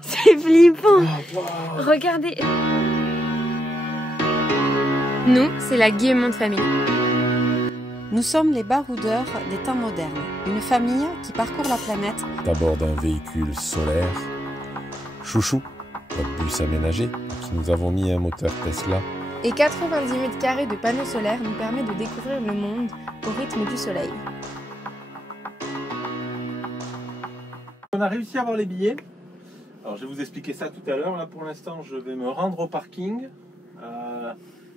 C'est flippant. Wow. Regardez. Nous, c'est la Guillemont de famille. Nous sommes les baroudeurs des temps modernes, une famille qui parcourt la planète à bord d'un véhicule solaire. Chouchou, notre bus aménagé, qui nous avons mis un moteur Tesla. Et 90 mètres carrés de panneaux solaires nous permet de découvrir le monde au rythme du soleil. On a réussi à avoir les billets. Alors je vais vous expliquer ça tout à l'heure. Là pour l'instant je vais me rendre au parking.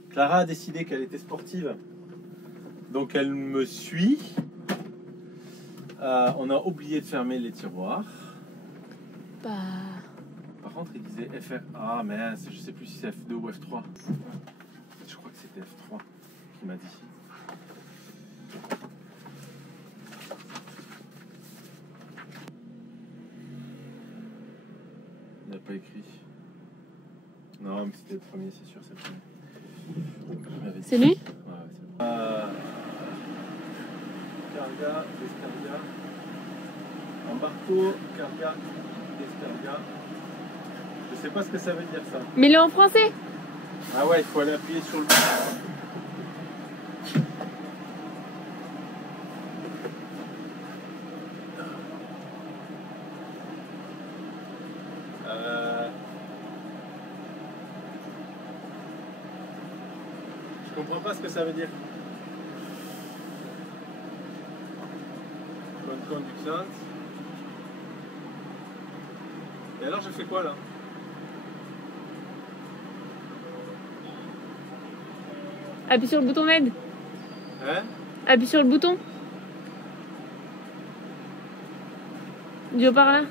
Clara a décidé qu'elle était sportive. Donc elle me suit. On a oublié de fermer les tiroirs. Par contre il disait FR. Ah mais je sais plus si c'est F2 ou F3. Je crois que c'était F3 qui m'a dit. Il n'a pas écrit. Non, mais c'était le premier, c'est sûr, c'est le premier. C'est lui? Ouais, c'est bon. Carga, Descarga. Embarco, Carga, Descarga. Je sais pas ce que ça veut dire ça. Mais il est en français. Ah ouais, il faut aller appuyer sur le bouton. Je comprends pas ce que ça veut dire. Bonne conduction. Et alors je fais quoi là? Appuie sur le bouton d'aide. Hein? Appuie sur le bouton. Du haut par là.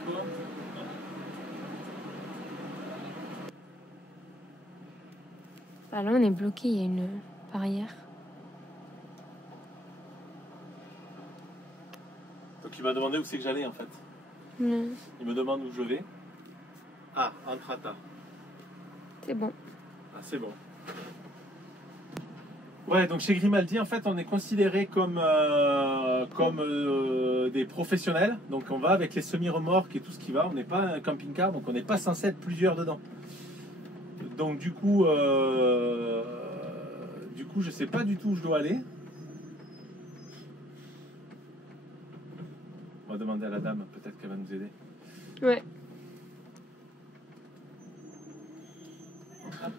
Bah là on est bloqué, il y a une barrière. Donc il m'a demandé où c'est que j'allais en fait. Non, Il me demande où je vais. Ah, Entrata. c'est bon. Ah, c'est bon. Ouais, donc chez Grimaldi, en fait, on est considéré comme des professionnels. Donc on va avec les semi-remorques et tout ce qui va. On n'est pas un camping-car, donc on n'est pas censé être plusieurs dedans. Donc du coup, je sais pas du tout où je dois aller. On va demander à la dame, peut-être qu'elle va nous aider. Ouais.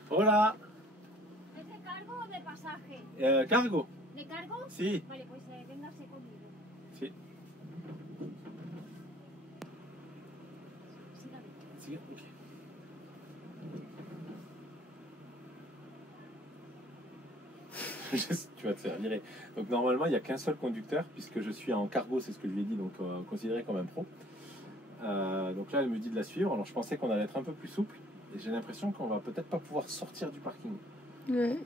Hola. ¿Es de cargo o de pasaje? Cargo. ¿De cargo? Si. Vale, pues véngase conmigo. Si. Sígame. Si, ok. Tu vas te faire virer. Donc normalement il n'y a qu'un seul conducteur puisque je suis en cargo, c'est ce que je lui ai dit, donc considéré comme un pro. Donc là elle me dit de la suivre. Alors je pensais qu'on allait être un peu plus souple et j'ai l'impression qu'on va peut-être pas pouvoir sortir du parking. Ouais.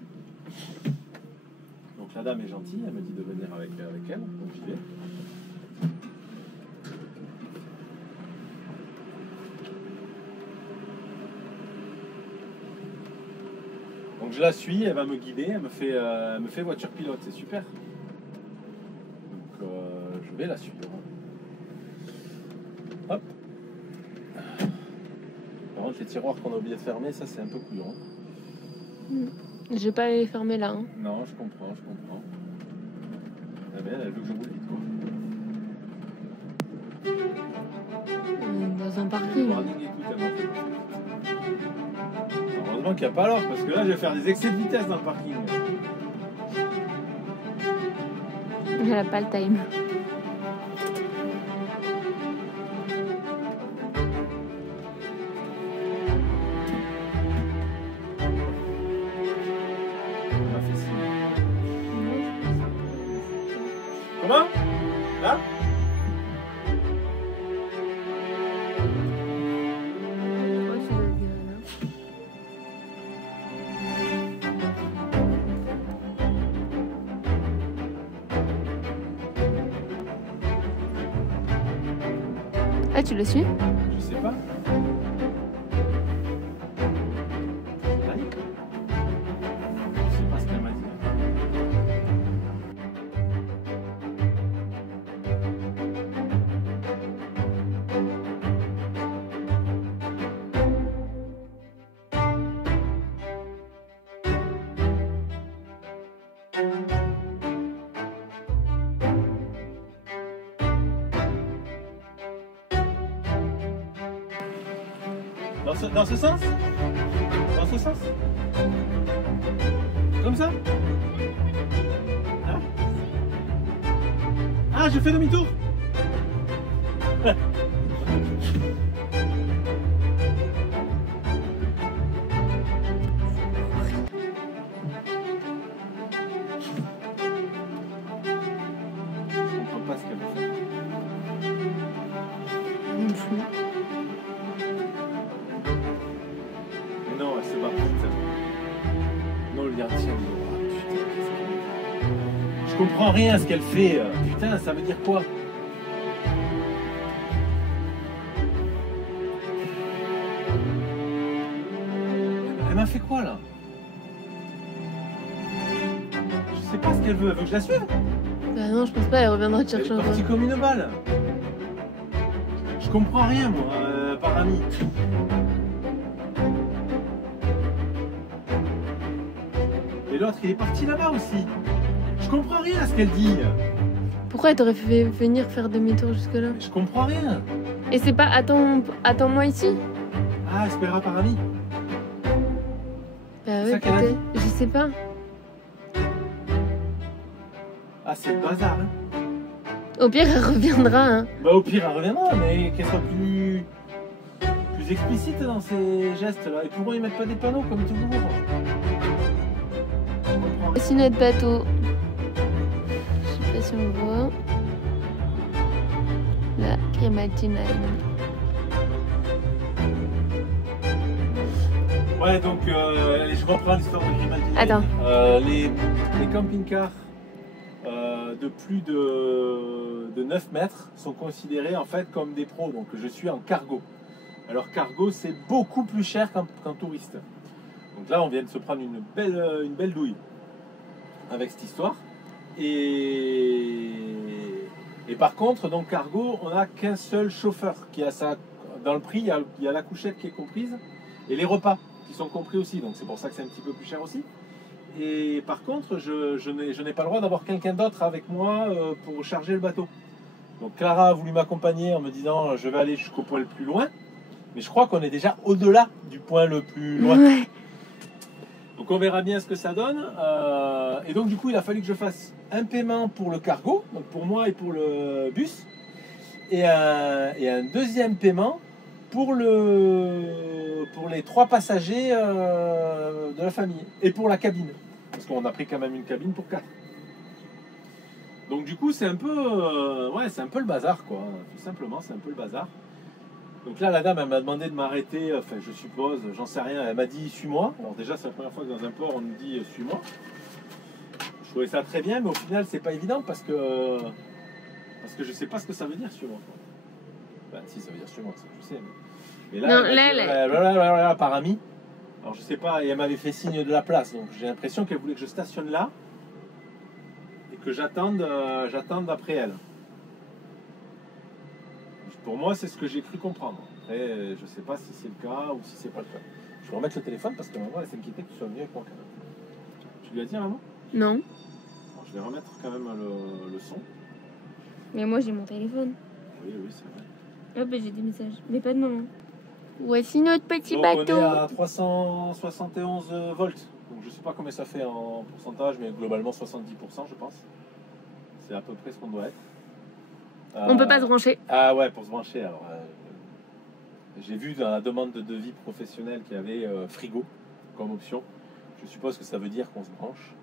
Donc la dame est gentille, elle me dit de venir avec elle, donc j'y vais. Donc je la suis, elle va me guider, elle me fait voiture pilote, c'est super. Donc je vais la suivre. Hop. Par contre les tiroirs qu'on a oublié de fermer, ça c'est un peu couillon. Je vais pas les fermer là. Hein. Non, je comprends. Ah ben, elle veut que je roule vite quoi. On est dans un Le parking. warning et tout, tellement fait. Heureusement qu'il n'y a pas l'or, parce que là je vais faire des excès de vitesse dans le parking. Elle a pas le time. On m'a fait signe. Comment? Là? Ah, tu le suis? Je sais pas. Like? Je sais pas ce qu'elle m'a dit. Dans ce sens? Dans ce sens? Comme ça? Hein? Ah, je fais demi-tour? Je comprends pas ce qu'elle veut faire. Mais non, elle se bat, putain. Non, le gardien, putain. Je comprends rien à ce qu'elle fait. Putain, ça veut dire quoi? Elle m'a fait quoi là? Je sais pas ce qu'elle veut. Elle veut que je la suive? Bah non, je pense pas, elle reviendra te Elle chercher est encore. partie comme une balle. Je comprends rien moi, par ami. Et l'autre il est parti là-bas aussi. Je comprends rien à ce qu'elle dit. Pourquoi elle t'aurait fait venir faire demi-tour jusque-là? Mais je comprends rien. Et c'est pas attends-moi ici? Ah, espéra par ami. Bah C'est ça ouais, qu'elle a peut-être. Je sais pas. Ah, c'est le bazar. Hein. Au pire, elle reviendra. Hein. Bah au pire elle reviendra, mais qu'elle soit plus explicite dans ces gestes là. Et pourquoi ils mettent pas des panneaux comme toujours? Je comprends rien. Voici notre bateau. Je sais pas si on voit. La Grimaldi. Ouais, donc allez, je reprends l'histoire de Grimaldi. Attends. Les camping-cars de plus de 9 mètres sont considérés en fait comme des pros. Donc je suis en cargo. Alors cargo c'est beaucoup plus cher qu'un touriste. Donc là on vient de se prendre une belle douille avec cette histoire. Et par contre, donc cargo, on n'a qu'un seul chauffeur qui a ça. Dans le prix, il y a la couchette qui est comprise et les repas qui sont compris aussi. Donc c'est pour ça que c'est un petit peu plus cher aussi. Et par contre, je n'ai pas le droit d'avoir quelqu'un d'autre avec moi pour charger le bateau. Donc Clara a voulu m'accompagner en me disant je vais aller jusqu'au point le plus loin. Mais je crois qu'on est déjà au-delà du point le plus loin. Ouais. Donc on verra bien ce que ça donne. Et donc du coup, il a fallu que je fasse un paiement pour le cargo, donc pour moi et pour le bus. Et un deuxième paiement pour les 3 passagers de la famille. Et pour la cabine. Parce qu'on a pris quand même une cabine pour 4. Donc du coup, c'est un peu, c'est un peu le bazar, quoi. Tout simplement, c'est un peu le bazar. Donc là, la dame, elle m'a demandé de m'arrêter, enfin, je suppose, j'en sais rien. Elle m'a dit, suis-moi. Alors déjà, c'est la première fois que dans un port, on nous dit, suis-moi. Je trouvais ça très bien, mais au final, c'est pas évident parce que je sais pas ce que ça veut dire, suis-moi. Ben, si, ça veut dire suis-moi, ça, je sais. Mais là, Non, là, par ami. Alors je sais pas, et elle m'avait fait signe de la place, donc j'ai l'impression qu'elle voulait que je stationne là et que j'attende après elle. Pour moi, c'est ce que j'ai cru comprendre. Après, je sais pas si c'est le cas ou si c'est pas le cas. Je vais remettre le téléphone parce que maman, elle s'inquiétait que tu sois venu avec moi quand même. Tu lui as dit, maman? Non. Alors, je vais remettre quand même le son. Mais moi, j'ai mon téléphone. Oui, c'est vrai. Hop, j'ai des messages. Mais pas de maman. Voici notre petit Donc, bateau. on est à 371 volts. Donc je sais pas combien ça fait en pourcentage, mais globalement 70%, je pense. C'est à peu près ce qu'on doit être. On peut pas se brancher. Ah ouais, pour se brancher. Alors, j'ai vu dans la demande de devis professionnel qu'il y avait frigo comme option. Je suppose que ça veut dire qu'on se branche.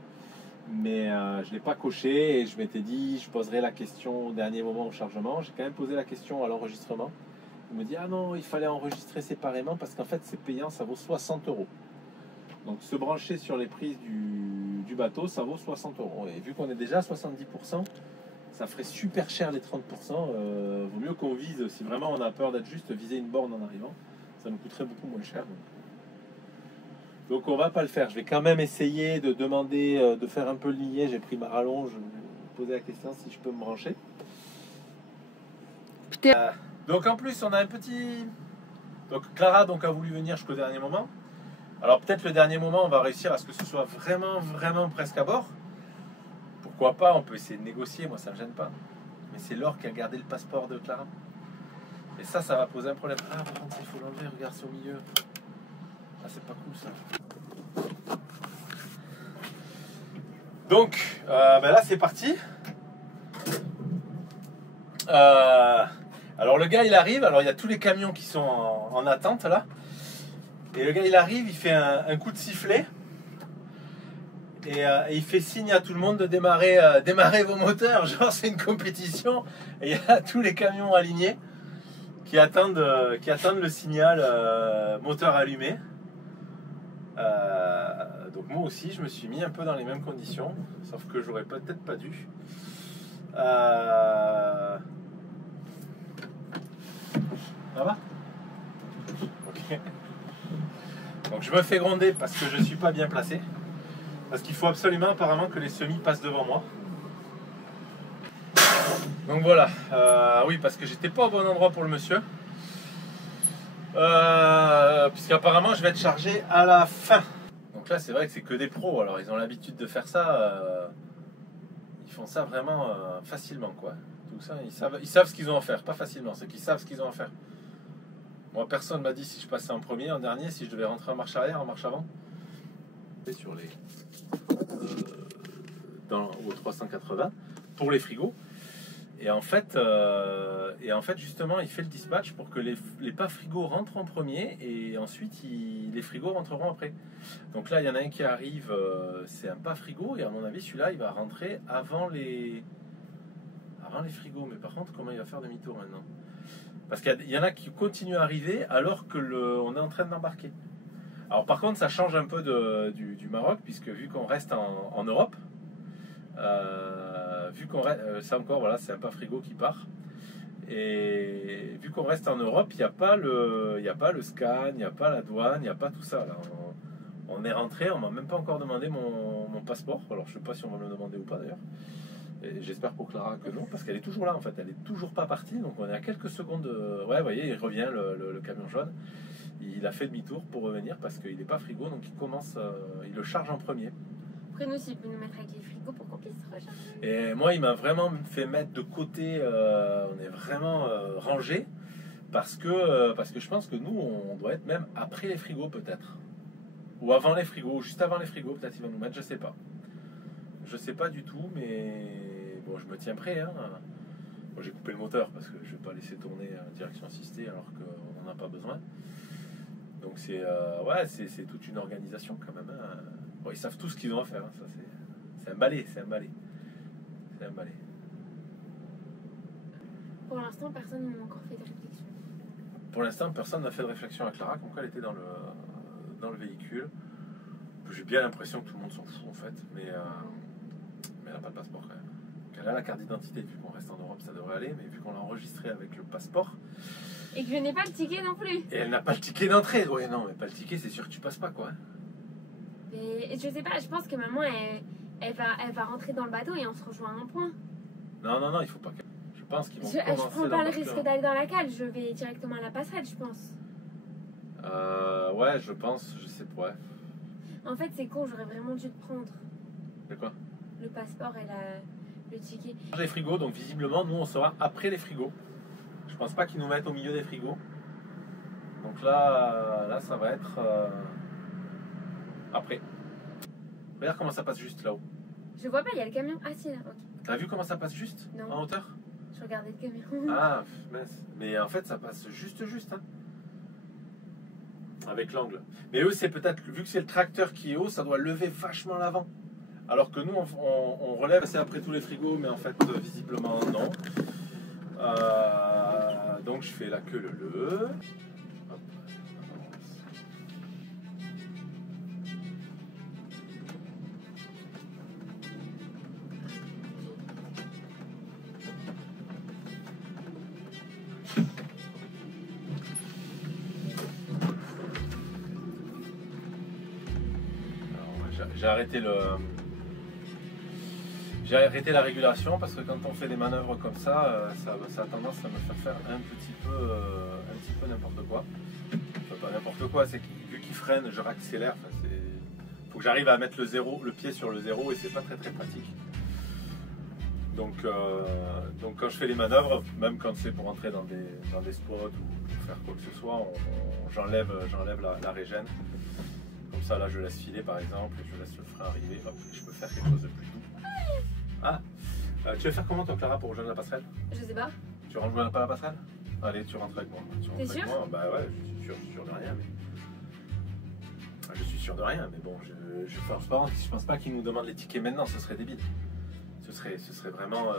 Mais je ne l'ai pas coché et je m'étais dit je poserai la question au dernier moment au chargement. J'ai quand même posé la question à l'enregistrement. Il me dit ah non, il fallait enregistrer séparément parce qu'en fait c'est payant, ça vaut 60 €. Donc se brancher sur les prises du bateau, ça vaut 60 €. Et vu qu'on est déjà à 70%, ça ferait super cher les 30%. Vaut mieux qu'on vise, si vraiment on a peur d'être juste, viser une borne en arrivant. Ça nous coûterait beaucoup moins cher. Donc on va pas le faire. Je vais quand même essayer de demander, de faire un peu le lié. J'ai pris ma rallonge, je vais poser la question si je peux me brancher. Putain. Donc en plus on a un petit... Donc Clara donc, a voulu venir jusqu'au dernier moment. Alors peut-être le dernier moment on va réussir à ce que ce soit vraiment presque à bord. pourquoi pas, on peut essayer de négocier, moi ça me gêne pas. Mais c'est Laure qui a gardé le passeport de Clara. Et ça va poser un problème. Ah, par contre, il faut l'enlever, regarde, c'est au milieu. Ah, c'est pas cool ça. Donc, là c'est parti. Alors le gars il arrive, alors il y a tous les camions qui sont en attente là. Et le gars il arrive, il fait un coup de sifflet. Et il fait signe à tout le monde de démarrer vos moteurs. Genre c'est une compétition. Et il y a tous les camions alignés qui attendent le signal moteur allumé. Donc moi aussi je me suis mis un peu dans les mêmes conditions, sauf que j'aurais peut-être pas dû. Ça va? Ok. Donc je me fais gronder parce que je suis pas bien placé. Parce qu'il faut absolument apparemment que les semis passent devant moi. Donc voilà. Oui, parce que j'étais pas au bon endroit pour le monsieur. Puisqu'apparemment je vais être chargé à la fin. Donc là c'est vrai que c'est que des pros, alors ils ont l'habitude de faire ça, ils font ça vraiment facilement quoi. Tout ça, ils savent ce qu'ils ont à faire, pas facilement, c'est qu'ils savent ce qu'ils ont à faire. Moi personne m'a dit si je passais en premier, en dernier, si je devais rentrer en marche arrière, en marche avant. Sur les au 380 pour les frigos. Et en fait justement, il fait le dispatch pour que les pas frigos rentrent en premier et ensuite les frigos rentreront après. Donc là, il y en a un qui arrive, c'est un pas frigo et à mon avis, celui-là, il va rentrer avant les frigos. Mais par contre, comment il va faire demi-tour maintenant? Parce qu'il y en a qui continuent à arriver alors que on est en train d'embarquer. Alors par contre, ça change un peu du Maroc puisque vu qu'on reste en Europe, vu qu'on c'est encore voilà, c'est un pas frigo qui part et vu qu'on reste en Europe, il n'y a pas le scan, il n'y a pas la douane, il n'y a pas tout ça là. On est rentré, on m'a même pas encore demandé mon passeport, alors je sais pas si on va me le demander ou pas d'ailleurs, et j'espère pour Clara que non parce qu'elle est toujours là en fait, elle est toujours pas partie, donc on est à quelques secondes ouais, vous voyez, il revient le camion jaune, il a fait demi-tour pour revenir parce qu'il n'est pas frigo, donc il le charge en premier. Après nous, s'il peut nous mettre avec les frigos pour qu'on puisse recharger. Et moi, il m'a vraiment fait mettre de côté, on est vraiment rangé, parce que je pense que nous, on doit être même après les frigos peut-être. Ou avant les frigos, ou juste avant les frigos, peut-être il va nous mettre, je sais pas. Je sais pas du tout, mais bon, je me tiens prêt. Hein. Bon, j'ai coupé le moteur parce que je vais pas laisser tourner direction assistée alors qu'on n'en a pas besoin. Donc c'est ouais, c'est toute une organisation quand même. Hein. Bon, ils savent tout ce qu'ils ont à faire. Hein. Ça, c'est un balai, c'est un balai. C'est un balai. Pour l'instant, personne n'a encore fait de réflexion. Pour l'instant, personne n'a fait de réflexion à Clara, comme quoi elle était dans le véhicule. J'ai bien l'impression que tout le monde s'en fout en fait, mais elle n'a pas de passeport quand même. Elle a la carte d'identité, vu qu'on reste en Europe, ça devrait aller, mais vu qu'on l'a enregistré avec le passeport. Et que je n'ai pas le ticket non plus. Et elle n'a pas le ticket d'entrée. Ouais, non, mais pas le ticket, c'est sûr que tu passes pas quoi. Mais je sais pas, je pense que maman elle va rentrer dans le bateau et on se rejoint à un point. Non, il faut pas qu'elle. Je pense qu'ils vont Je prends pas le risque d'aller dans la cale, je vais directement à la passerelle, je pense. Ouais, je pense, je sais pas. Ouais. En fait, c'est con, j'aurais vraiment dû te prendre. C'est quoi? Le passeport et le ticket. Les frigos, donc visiblement, nous on sera après les frigos. Je pense pas qu'ils nous mettent au milieu des frigos. Donc là ça va être après. Regarde comment ça passe juste là-haut. Je vois pas, il y a le camion. Ah si, là, ok. T'as vu comment ça passe juste? Non. En hauteur? Je regardais le camion. Ah, mince. Mais en fait, ça passe juste, hein. Avec l'angle. Mais eux, c'est peut-être, vu que c'est le tracteur qui est haut, ça doit lever vachement l'avant. Alors que nous, on relève, c'est après tous les frigos, mais en fait, visiblement, non. Donc, je fais la queue leu. Hop. J'ai arrêté la régulation parce que quand on fait des manœuvres comme ça, ça a tendance à me faire un petit peu n'importe quoi. Enfin, pas n'importe quoi, c'est que vu qu'il freine, je raccélère. Faut que j'arrive à mettre le pied sur le zéro et c'est pas très pratique. Donc quand je fais les manœuvres, même quand c'est pour entrer dans des spots ou pour faire quoi que ce soit, j'enlève la régène. Comme ça là je laisse filer par exemple, et je laisse le frein arriver, hop, et je peux faire quelque chose de plus doux. Ah, tu vas faire comment toi Clara pour rejoindre la passerelle? Je sais pas. Tu rejoins pas la passerelle? Allez, tu rentres avec moi. T'es sûr? Bah ouais, je suis sûr de rien. Mais... Je suis sûr de rien, mais bon, je pense pas qu'ils nous demandent les tickets maintenant, ce serait débile. Ce serait vraiment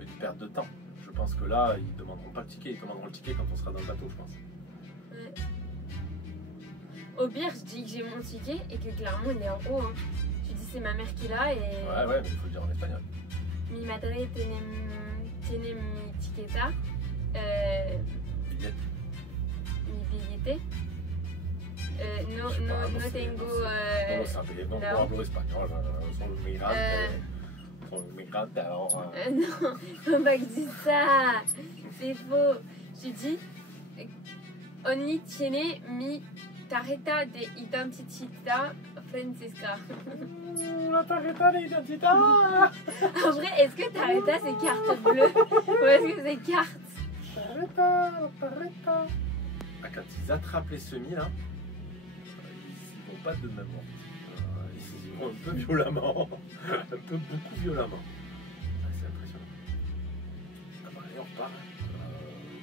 une perte de temps. Je pense que là, ils ne demanderont pas le ticket, ils demanderont le ticket quand on sera dans le bateau, je pense. Ouais. Au pire, je dis que j'ai mon ticket et que clairement il est en haut. Hein. Je dis c'est ma mère qui l'a et. Ouais, mais il faut le dire en espagnol. Mi madre tiene mi tiqueta. Billet. Mi billete. No tengo. No lo sabe, no hablo espagnol, son migrantes, alors. Non, faut pas que je dise ça. C'est faux. J'ai dit. Oni tiene mi tarjeta de identidad francesa. La tarjeta de identidad. En vrai, est-ce que tarjeta c'est carte bleue ou est-ce que c'est carte? Tarjeta. Ah, quand ils attrapent les semis là, ils vont pas de même mort. Ils vont un peu violemment, beaucoup violemment. Ah, c'est impressionnant. Ah bah allez, on repart.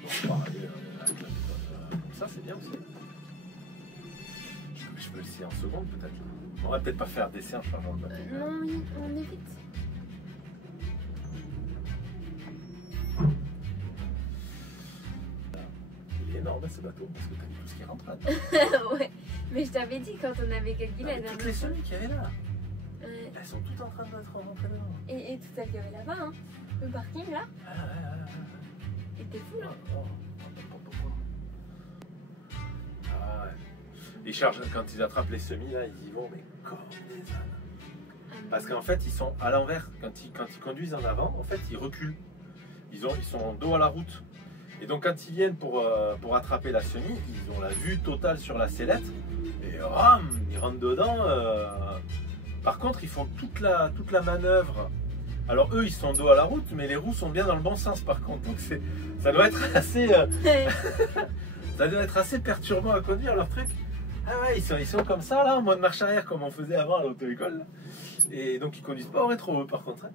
On repart aller comme ça, c'est bien aussi. Je peux le laisser en seconde peut-être. On va peut-être pas faire d'essai en changeant le bateau. Non, oui, on évite. Il est énorme ce bateau parce que t'as vu tout ce qui rentre là. Ouais, mais je t'avais dit quand on avait calculé la dernière Toutes les fois. semis qu'il y avait là, elles sont toutes en train d'être rentrées dedans. Et tout ça qu'il y avait là-bas, hein. Le parking là. Et t'es fou là. Ah ouais. Ils chargent, quand ils attrapent les semis là, ils y vont mais comme des ânes. Parce qu'en fait ils sont à l'envers. Quand ils conduisent en avant, en fait ils reculent. Ils sont dos à la route. Et donc quand ils viennent pour attraper la semis, ils ont la vue totale sur la sellette. Et ils rentrent dedans. Par contre ils font toute la manœuvre. Alors eux ils sont dos à la route, mais les roues sont bien dans le bon sens par contre. Donc ça doit être assez ça doit être assez perturbant à conduire leur truc. Ah ouais, ils sont comme ça là en mode marche arrière comme on faisait avant à l'auto-école. Et donc ils conduisent pas au rétro eux par contre.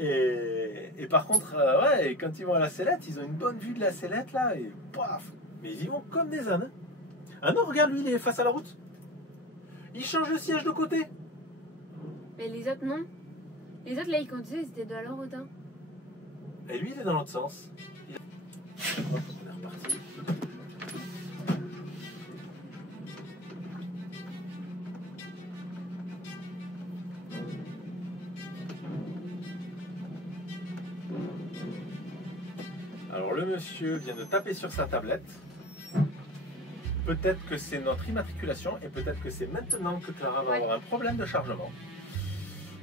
Et par contre ouais, quand ils vont à la sellette, ils ont une bonne vue de la sellette là et paf. Mais ils y vont comme des ânes. Ah non, regarde lui il est face à la route. Il change le siège de côté. Mais les autres non. Les autres là ils conduisaient, ils étaient de leur route. Hein. Et lui il est dans l'autre sens. Hop, on est reparti. Alors le monsieur vient de taper sur sa tablette. Peut-être que c'est notre immatriculation et peut-être que c'est maintenant que Clara va avoir un problème de chargement.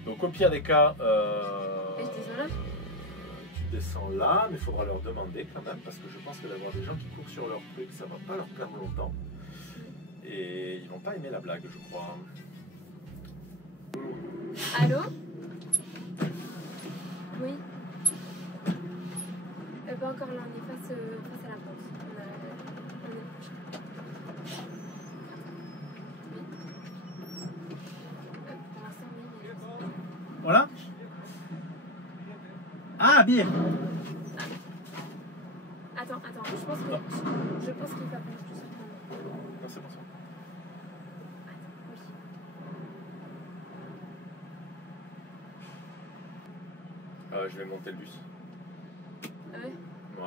Donc au pire des cas, Et je descends là. tu descends là, mais il faudra leur demander quand même parce que je pense que d'avoir des gens qui courent sur leur truc, ça va pas leur plaire longtemps. Et ils vont pas aimer la blague, je crois. Allô? Oui. Pas encore là, on est face à la porte. On est proche. Oui. Pour l'instant, oui. Mais... Voilà. Ah, bien. Attends, je pense qu'il va falloir que je sorte. Non, c'est bon ça. Oui. Je vais monter le bus. Ah ouais? Ouais.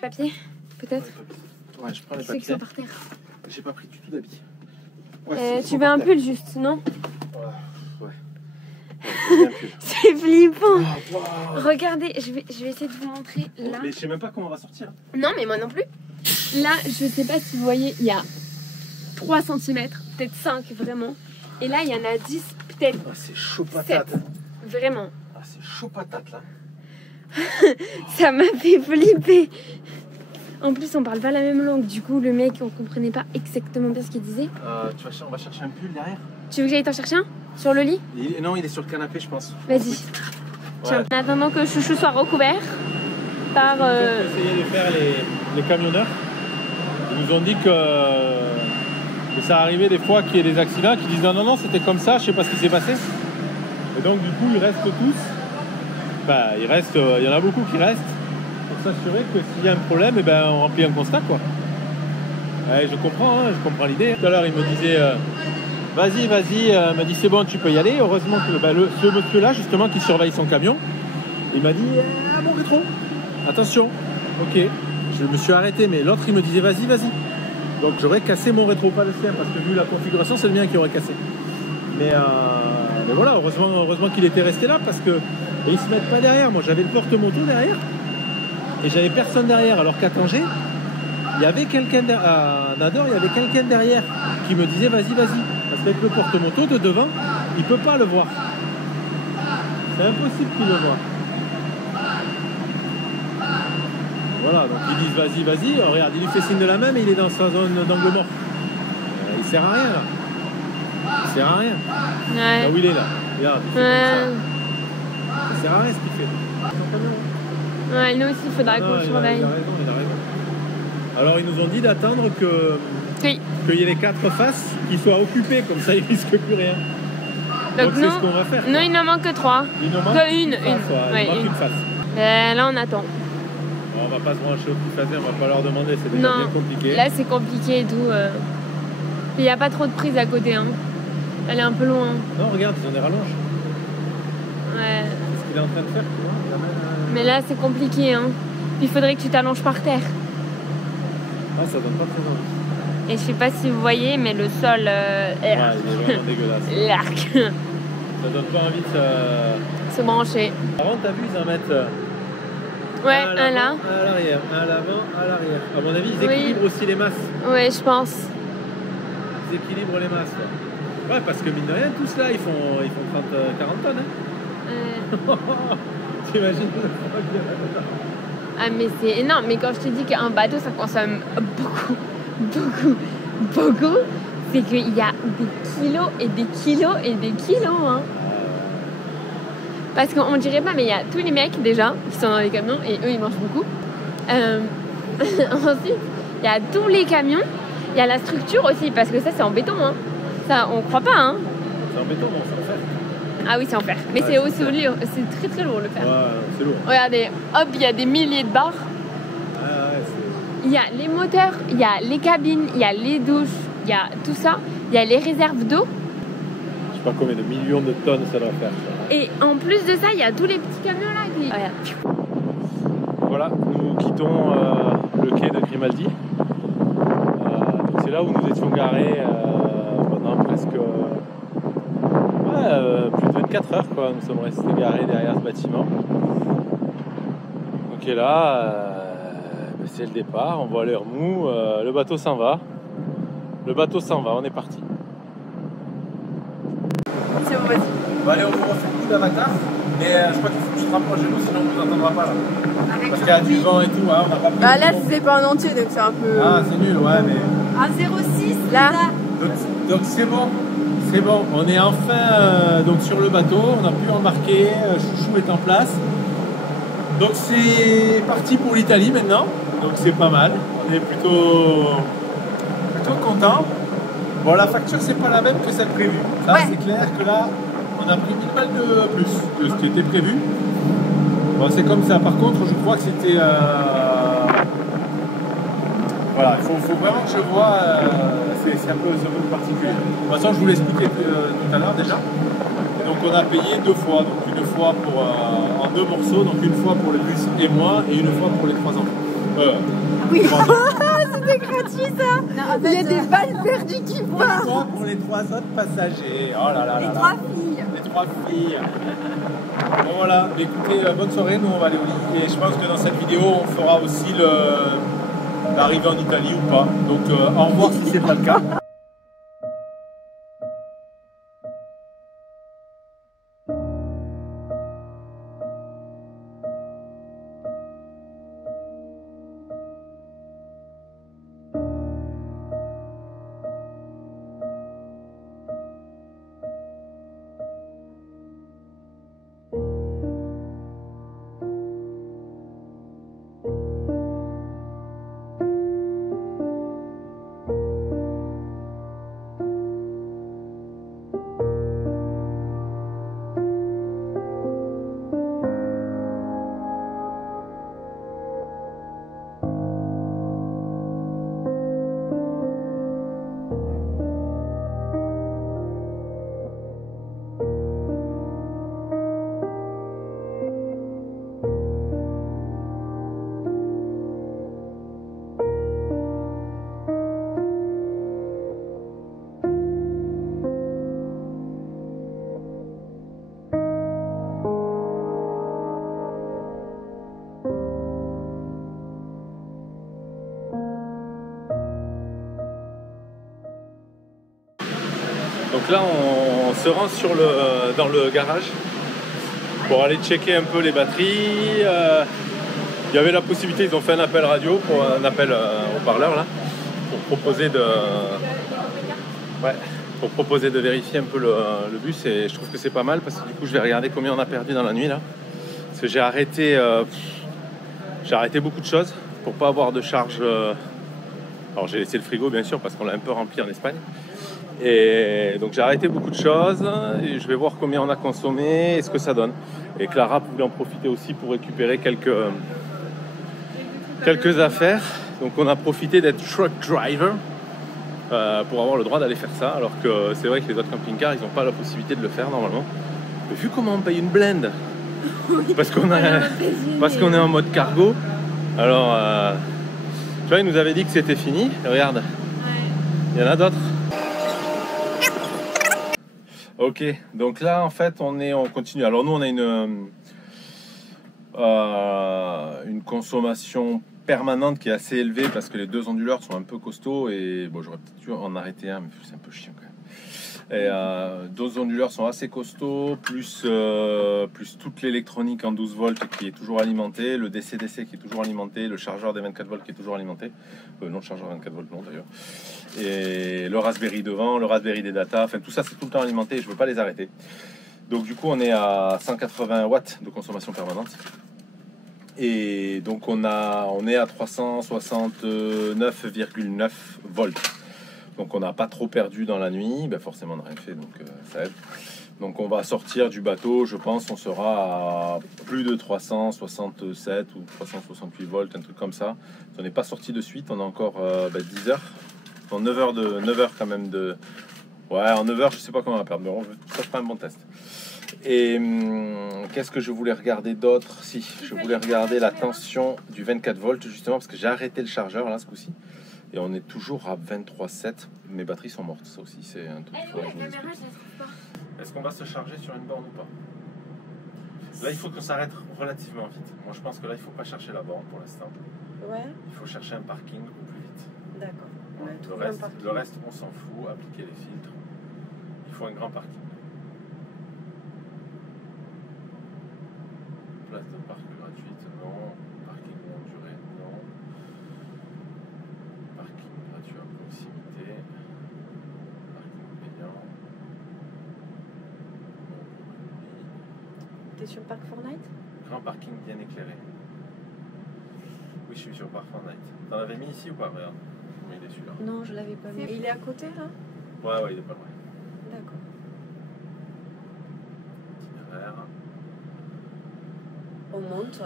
Papier, peut-être. Ouais, je prends les Tu sais qu'ils papiers. sont par terre. J'ai pas pris du tout d'habits. Tu veux un pull juste, non? Ouais. Ouais, un pull. C'est flippant. Oh, wow. Regardez, je vais essayer de vous montrer là. Mais je sais même pas comment on va sortir. Non, mais moi non plus. Là, je sais pas si vous voyez, il y a 3 cm, peut-être 5 vraiment. Et là, il y en a 10, peut-être Oh, c'est chaud patate. 7. Vraiment. Ah, c'est chaud patate là. Ça m'a fait flipper. En plus, on parle pas la même langue. Du coup, le mec, on comprenait pas exactement bien ce qu'il disait. On va chercher un pull derrière. Tu veux que j'aille t'en chercher un? Sur le lit? Non, il est sur le canapé, je pense. Vas-y. Tiens, en attendant que Chouchou soit recouvert par... Ils ont essayé de faire les camionneurs. Ils nous ont dit que ça arrivait des fois qu'il y ait des accidents, qu'ils disent non, c'était comme ça, je sais pas ce qui s'est passé. Et donc du coup, ils restent tous. Enfin, il y en a beaucoup qui restent pour s'assurer que s'il y a un problème, eh ben, on remplit un constat, quoi. Ouais, je comprends l'idée. Tout à l'heure, il me disait vas-y, il m'a dit c'est bon, tu peux y aller. Heureusement que ce monsieur-là, justement, qui surveille son camion, il m'a dit ah, mon rétro, attention. Ok, je me suis arrêté, mais l'autre, il me disait vas-y. Donc j'aurais cassé mon rétro, pas le sien, parce que vu la configuration, c'est le mien qui aurait cassé. Mais voilà, heureusement qu'il était resté là, parce que et ils se mettent pas derrière. Moi, j'avais le porte-moto derrière, et j'avais personne derrière. Alors qu'à Tanger, il y avait quelqu'un à Nador, il y avait quelqu'un derrière qui me disait vas-y. Parce qu'avec le porte-moto de devant, il peut pas le voir. C'est impossible qu'il le voie. Voilà, donc ils disent vas-y. Oh, regarde, il lui fait signe de la main, mais il est dans sa zone d'angle mort. Il sert à rien là. Il sert à rien. Ouais. Là où il est là. Regarde, il fait comme ça. Ça sert à rien ce qu'il fait. Ouais, nous aussi, il faudra qu'on surveille. Il a raison. Alors ils nous ont dit d'attendre Oui. qu'il y ait les 4 faces qui soient occupées, comme ça ils risquent plus rien. Donc c'est ce qu'on va faire. Nous, il nous manque que 3. Il nous manque une. une face. Là, on attend. Bon, on va pas se brancher au petit phasé, on va pas leur demander, c'est déjà bien compliqué. Là, c'est compliqué et tout. Il n'y a pas trop de prise à côté. Hein. Elle est un peu loin. Non, regarde, ils ont des rallonges. Ouais. C'est ce qu'il est en train de faire, tu vois. Mais là, c'est compliqué. Hein. Il faudrait que tu t'allonges par terre. Ah, ça donne pas très envie. Et je sais pas si vous voyez, mais le sol Ouais, il est vraiment dégueulasse. l'arc. Ça donne pas envie de Se brancher. Par contre, t'as vu, ils en mettent Ouais, à un là. à l'arrière, un à l'avant, à l'arrière. À mon avis, ils équilibrent aussi les masses. Ouais, je pense. Ils équilibrent les masses. Ouais, parce que mine de rien, tous là, ils font 40 tonnes. Hein. T'imagines le problème. Ah, mais c'est énorme. Mais quand je te dis qu'un bateau, ça consomme beaucoup, c'est qu'il y a des kilos et des kilos et des kilos. Hein. Parce qu'on dirait pas, mais il y a tous les mecs déjà qui sont dans les camions et eux, ils mangent beaucoup. Ensuite, il y a tous les camions. Il y a la structure aussi, parce que ça, c'est en béton. Hein. Ça, on croit pas. Hein. C'est en béton, bon, c'est en fer. Ah oui, c'est en fer. Mais c'est aussi lourd. C'est très très lourd le fer. Ouais, c'est lourd. Regardez, hop, il y a des milliers de barres. Ouais, Il y a les moteurs, il y a les cabines, il y a les douches, il y a tout ça. Il y a les réserves d'eau. je sais pas combien de millions de tonnes ça doit faire. Ça. Et en plus de ça, il y a tous les petits camions là. Qui... Regarde. Voilà, nous quittons le quai de Grimaldi. C'est là où nous étions garés pendant presque plus de 24 heures. Quoi. Nous sommes restés garés derrière ce bâtiment. Donc et là, c'est le départ, on voit l'air mou, le bateau s'en va. On est parti. C'est bon, vas-y. Bon, allez, on vous refait le coup d'avatar, mais je crois qu'il faut que tu te rapproches de nous, sinon on ne vous entendra pas là. Parce qu'il y a du vent et tout, hein, on n'a pas pris. Bah là, je faisais pas en entier, donc c'est un peu. Ah, c'est nul, ouais, mais. À 0,6 là. Donc c'est bon, on est enfin donc sur le bateau, on a pu embarquer, Chouchou est en place. Donc c'est parti pour l'Italie maintenant, donc c'est pas mal, on est plutôt content. Bon, la facture c'est pas la même que celle prévue, ça ouais. C'est clair que là on a pris 1000 balles de plus que ce qui était prévu. Bon, c'est comme ça, par contre je crois que c'était... Voilà, il faut vraiment que je vois, c'est un peu particulier. De toute façon, je vous l'ai expliqué tout à l'heure déjà. Et donc on a payé 2 fois, donc une fois en 2 morceaux, donc une fois pour le bus et moi, et une fois pour les 3 enfants. Oui, c'était gratuit ça. Non, Il y a des balles perdues qui partent. Pour les 3 autres passagers. Oh là là là Les là. 3 filles. Les 3 filles. Bon voilà, mais écoutez, bonne soirée, nous on va aller au lit. Et je pense que dans cette vidéo, on fera aussi l'arrivée en Italie ou pas. Donc au revoir si c'est pas le cas. Donc là, on se rend dans le garage pour aller checker un peu les batteries. Il y avait la possibilité, ils ont fait un appel radio, un appel au parleur là, pour proposer de vérifier un peu le bus, et je trouve que c'est pas mal parce que du coup je vais regarder combien on a perdu dans la nuit là. Parce que j'ai arrêté beaucoup de choses pour pas avoir de charge. Alors j'ai laissé le frigo bien sûr parce qu'on l'a un peu rempli en Espagne. Et donc j'ai arrêté beaucoup de choses et je vais voir combien on a consommé et ce que ça donne. Et Clara voulait en profiter aussi pour récupérer quelques affaires. Donc on a profité d'être truck driver pour avoir le droit d'aller faire ça, alors que c'est vrai que les autres camping-cars ils n'ont pas la possibilité de le faire normalement. Mais vu comment on paye une blende parce qu'on est en mode cargo, alors tu vois, il nous avait dit que c'était fini. Regarde, il y en a d'autres. Ok, donc là en fait on continue. Alors nous on a une consommation permanente qui est assez élevée parce que les deux onduleurs sont un peu costauds et bon, j'aurais peut-être dû en arrêter un, mais c'est un peu chiant quand même. Et deux onduleurs sont assez costauds, plus toute l'électronique en 12 volts qui est toujours alimentée, le DC-DC qui est toujours alimenté, le chargeur des 24 volts qui est toujours alimenté, non, le chargeur 24 volts non d'ailleurs, et le Raspberry devant, le Raspberry des data, enfin tout ça c'est tout le temps alimenté et je ne veux pas les arrêter. Donc du coup on est à 180 watts de consommation permanente. Et donc on est à 369,9 volts. Donc on n'a pas trop perdu dans la nuit, ben forcément on n'a rien fait, donc ça aide. Donc on va sortir du bateau, je pense on sera à plus de 367 ou 368 volts, un truc comme ça. On n'est pas sorti de suite, on a encore 10 heures. En 9 heures quand même de... Ouais, en 9 heures je sais pas comment on va perdre, mais ça fera un bon test. Et qu'est-ce que je voulais regarder d'autre? Si, je voulais regarder la tension du 24 volts justement parce que j'ai arrêté le chargeur là ce coup-ci. Et on est toujours à 23,7. Mes batteries sont mortes. Ça aussi, c'est un truc qu'il faudrait que je vous explique. Est-ce qu'on va se charger sur une borne ou pas? Là, il faut qu'on s'arrête relativement vite. Moi, je pense que là, il ne faut pas chercher la borne pour l'instant. Ouais. Il faut chercher un parking au plus vite. D'accord. Ouais, Le reste, on s'en fout. Appliquer les filtres. Il faut un grand parking. Place de parc gratuite, non. Parking longue durée, non. Parking gratuit à proximité. Parking payant. T'es sur Park Fortnite? Grand parking bien éclairé. Oui, je suis sur Park Fortnite. T'en avais mis ici ou pas? Regarde. Oui, il est celui-là. Non, je l'avais pas mis. Et il est à côté là? Ouais, il est pas loin. D'accord. Itinéraire. On monte.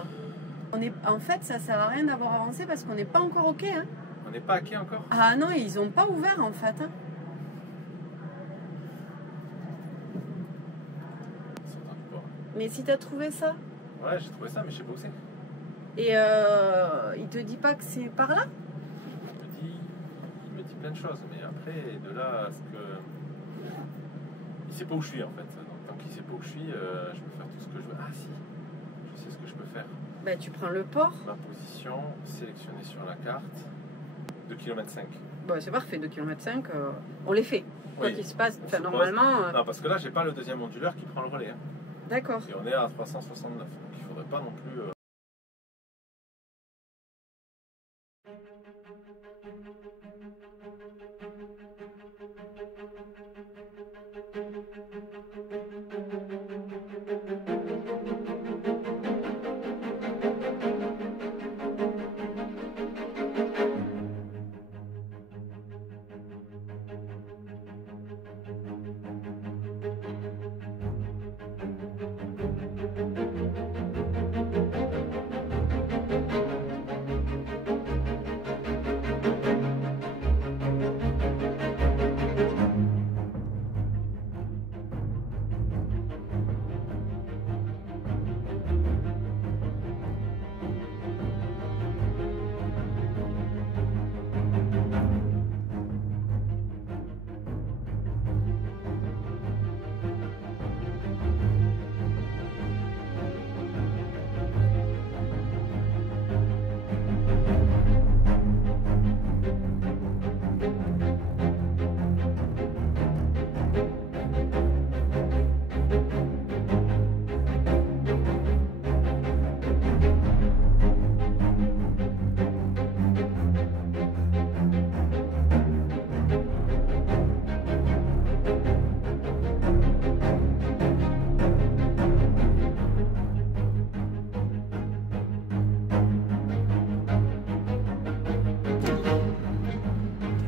En fait, ça sert à rien d'avoir avancé parce qu'on n'est pas encore au quai. Hein. On n'est pas à quai encore? Ah non, ils ont pas ouvert en fait. Hein. Mais si t'as trouvé ça? Ouais, j'ai trouvé ça, mais je sais pas où c'est. Et il te dit pas que c'est par là? Il me dit plein de choses, mais après, de là à ce que... Il sait pas où je suis en fait. Donc, tant qu'il sait pas où je suis, je peux faire tout ce que je veux. Ah si, je sais ce que je peux faire. Ben, tu prends le port. Ma position, sélectionnée sur la carte, 2,5 km. Bon, c'est parfait, 2,5 km, on les fait. Quoi Oui. qu'il se passe, enfin, Se normalement... pose. Non, parce que là, j'ai pas le deuxième onduleur qui prend le relais. Hein. D'accord. Et on est à 369, donc il faudrait pas non plus...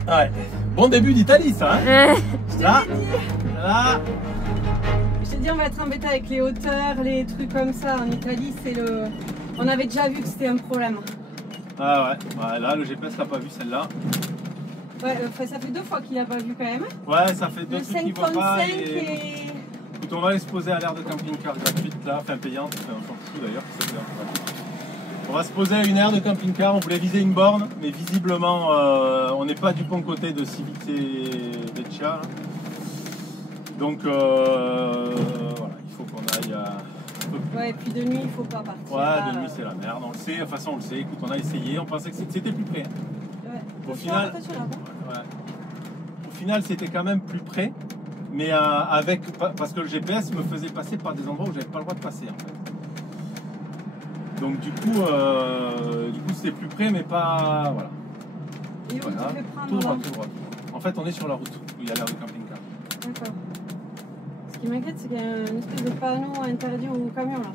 Ouais. Bon début d'Italie ça hein. Là, là. Je t'ai dit, on va être embêté avec les hauteurs, les trucs comme ça. En Italie, c'est le... On avait déjà vu que c'était un problème. Ah ouais, là le GPS l'a pas vu celle-là. Ouais, ça fait 2 fois qu'il l'a pas vu quand même. Ouais, ça fait 2 Le trucs qu'il voit pas. 5,5 Et... Écoute, on va aller se poser à l'aire de camping-car gratuite là, enfin payante, enfin, on s'en fout d'ailleurs. On va se poser à une aire de camping-car, on voulait viser une borne, mais visiblement on n'est pas du bon côté de Civite Vecchia. Donc voilà, il faut qu'on aille à... Ouais, et puis de nuit, il faut pas partir. Ouais, de nuit c'est la merde, on le sait, de toute façon on le sait, écoute, on a essayé, on pensait que c'était plus près. Ouais. Au final, ouais. Au final c'était quand même plus près, mais parce que le GPS me faisait passer par des endroits où j'avais pas le droit de passer en fait. Donc du coup c'était plus près, mais pas... Voilà. Et où Voilà. tu fais prendre Tout droit, là tout droit. En fait on est sur la route, où il y a l'air de camping-car. D'accord. Ce qui m'inquiète, c'est qu'il y a une espèce de panneau interdit au camion là.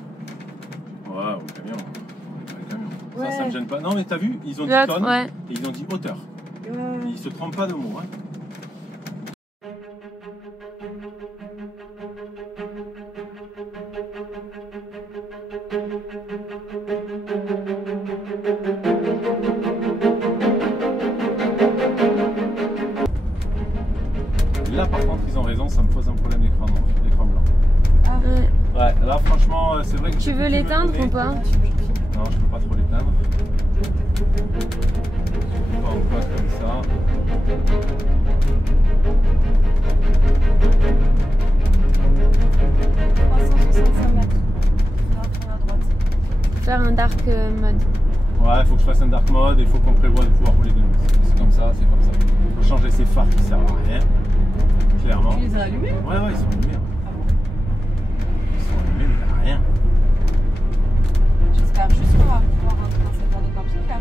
Ouais, au camion. On est pas le camion. Ouais. Ça me gêne pas. Non mais t'as vu, ils ont dit L'autre, tonne ouais. et ils ont dit hauteur. Ouais. Ils se trompent pas de mots. Hein. Là par contre ils ont raison, ça me pose un problème l'écran blanc. Ah. Ouais. Ouais, là franchement c'est vrai que... Tu veux l'éteindre ou pas? Non, je peux pas trop l'éteindre. Pas en place comme ça. Faire un dark mode. Ouais, il faut que je fasse un dark mode et il faut qu'on prévoie de pouvoir rouler de nuit. C'est comme ça, c'est comme ça. Il faut changer ces phares qui servent à rien. Clairement. Tu les as allumés? Ouais, ils sont allumés. Ils sont allumés, mais il n'y a rien. J'espère juste qu'on va pouvoir rentrer dans cette aire de camping-car.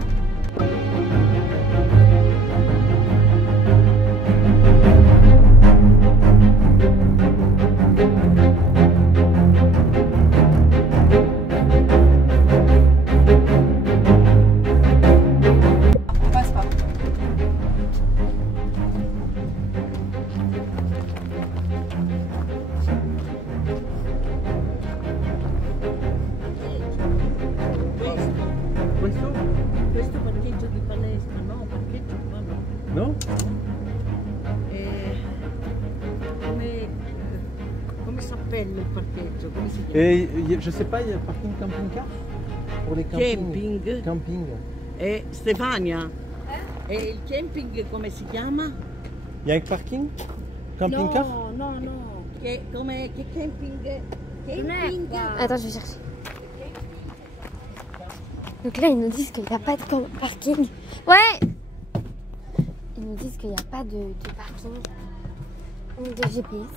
On passe pas. Questo parcheggio di palestra, no, parcheggio qua no. Non? Come s'appelle il parcheggio? Come si chiama? Et je sais pas, il y a parking camping-car? pour les campings. Camping. Camping. E Stefania, e il camping come si chiama? Il y a un parking? Camping-car? No. Che camping? Camping. Attends, je vais chercher. Donc là, ils nous disent qu'il n'y a pas de parking. Ouais! Ils nous disent qu'il n'y a pas de parking. Ni de GPS.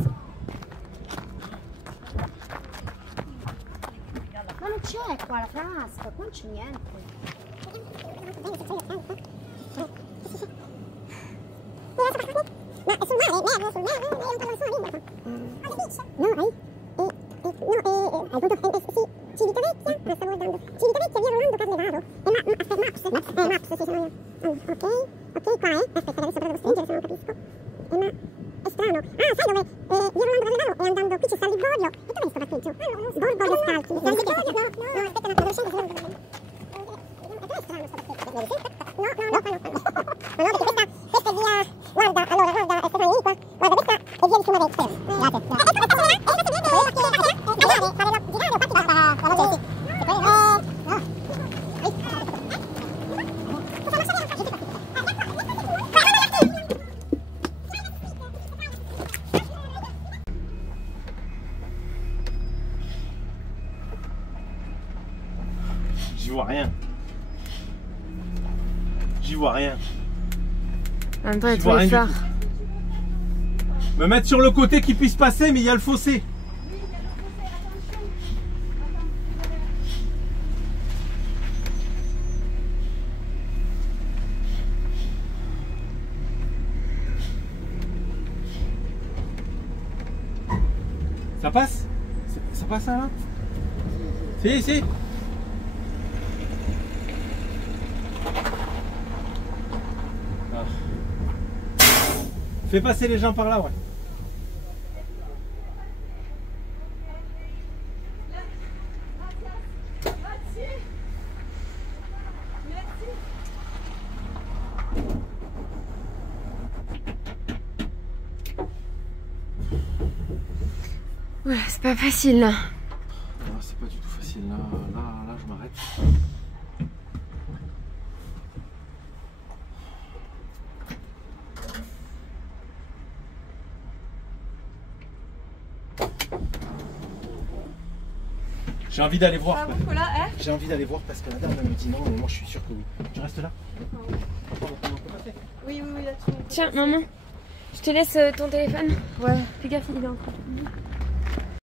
Ma non c'è qua la frasca, qua non c'è niente. È strano. Ah, sai dove? Via Rolando Carnevaro e andando qui ci sta il Liborio. E dove è sto parcheggio? Borgo Scalchi. No, aspetta un attimo, devo scendere. È strano sto parcheggio. No, perché questa è via... Guarda, allora, guarda, Stefania, vieni qua. Guarda, questa è via di Fiumaretto. J'y vois rien. J'y vois rien. En même temps, il y a J'y tous vois les rien du phares. tout. Me mettre sur le côté qu'il puisse passer, mais il y a le fossé. Ça passe? Ça passe ça là? Si. Ah. Fais passer les gens par là, ouais. Ouais, c'est pas facile là. Ah, c'est pas du tout facile, là je m'arrête. J'ai envie d'aller voir. J'ai envie d'aller voir parce que la dame elle me dit non, mais moi je suis sûr que oui. Tu restes là? Oui, là tu. Tiens, maman, je te laisse ton téléphone. Ouais. Fais gaffe, il est en train.